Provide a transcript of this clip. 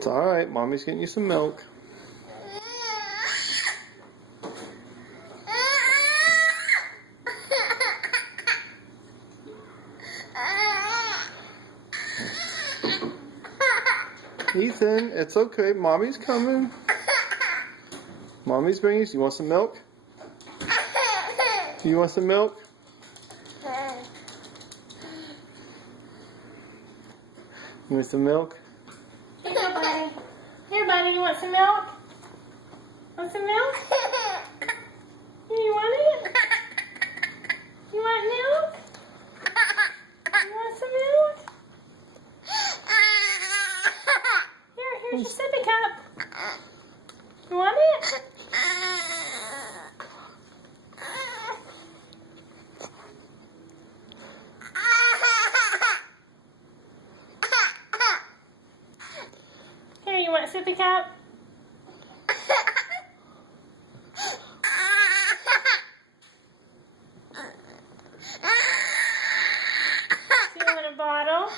It's alright. Mommy's getting you some milk. Ethan, it's okay. Mommy's coming. Mommy's bringing you. You want some milk? You want some milk? You want some milk? Here, buddy. Here, buddy. You want some milk? Want some milk? You want it? You want milk? You want some milk? Here's your sippy cup. You want it? Here, you want a sippy cup? Do you want a bottle?